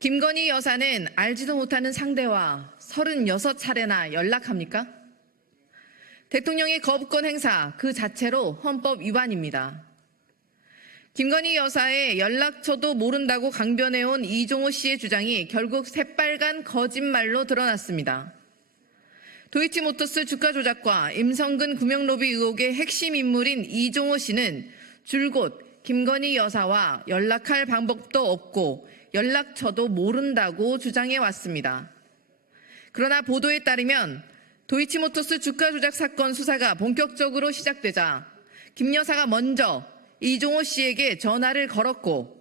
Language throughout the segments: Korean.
김건희 여사는 알지도 못하는 상대와 36차례나 연락합니까? 대통령의 거부권 행사 그 자체로 헌법 위반입니다. 김건희 여사의 연락처도 모른다고 강변해온 이종호 씨의 주장이 결국 새빨간 거짓말로 드러났습니다. 도이치모터스 주가 조작과 임성근 구명 로비 의혹의 핵심 인물인 이종호 씨는 줄곧 김건희 여사와 연락할 방법도 없고 연락처도 모른다고 주장해 왔습니다. 그러나 보도에 따르면 도이치모터스 주가 조작 사건 수사가 본격적으로 시작되자 김 여사가 먼저 이종호 씨에게 전화를 걸었고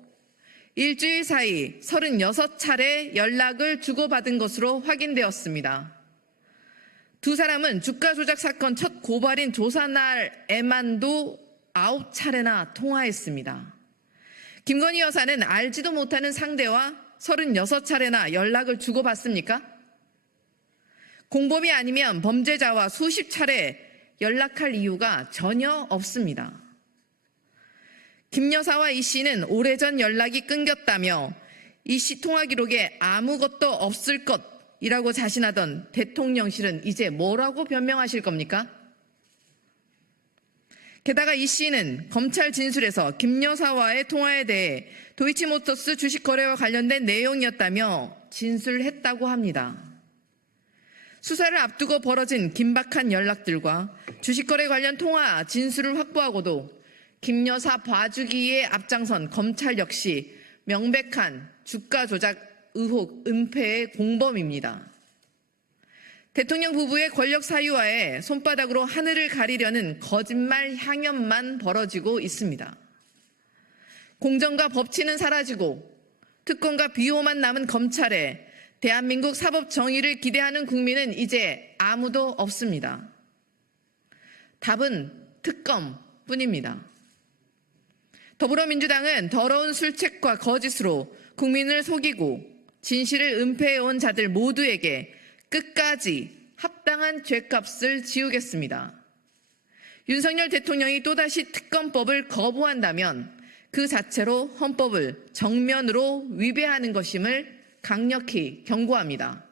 일주일 사이 36차례 연락을 주고받은 것으로 확인되었습니다. 두 사람은 주가 조작 사건 첫 고발인 조사날에만도 9차례나 통화했습니다. 김건희 여사는 알지도 못하는 상대와 36차례나 연락을 주고받습니까? 공범이 아니면 범죄자와 수십 차례 연락할 이유가 전혀 없습니다. 김 여사와 이 씨는 오래전 연락이 끊겼다며 이 씨 통화 기록에 아무것도 없을 것이라고 자신하던 대통령실은 이제 뭐라고 변명하실 겁니까? 게다가 이 씨는 검찰 진술에서 김 여사와의 통화에 대해 도이치모터스 주식 거래와 관련된 내용이었다며 진술했다고 합니다. 수사를 앞두고 벌어진 긴박한 연락들과 주식거래 관련 통화 진술을 확보하고도 김 여사 봐주기에 앞장선 검찰 역시 명백한 주가 조작 의혹 은폐의 공범입니다. 대통령 부부의 권력 사유화에 손바닥으로 하늘을 가리려는 거짓말 향연만 벌어지고 있습니다. 공정과 법치는 사라지고 특권과 비호만 남은 검찰에 대한민국 사법 정의를 기대하는 국민은 이제 아무도 없습니다. 답은 특검뿐입니다. 더불어민주당은 더러운 술책과 거짓으로 국민을 속이고 진실을 은폐해온 자들 모두에게 끝까지 합당한 죄값을 지우겠습니다. 윤석열 대통령이 또다시 특검법을 거부한다면 그 자체로 헌법을 정면으로 위배하는 것임을 강력히 경고합니다.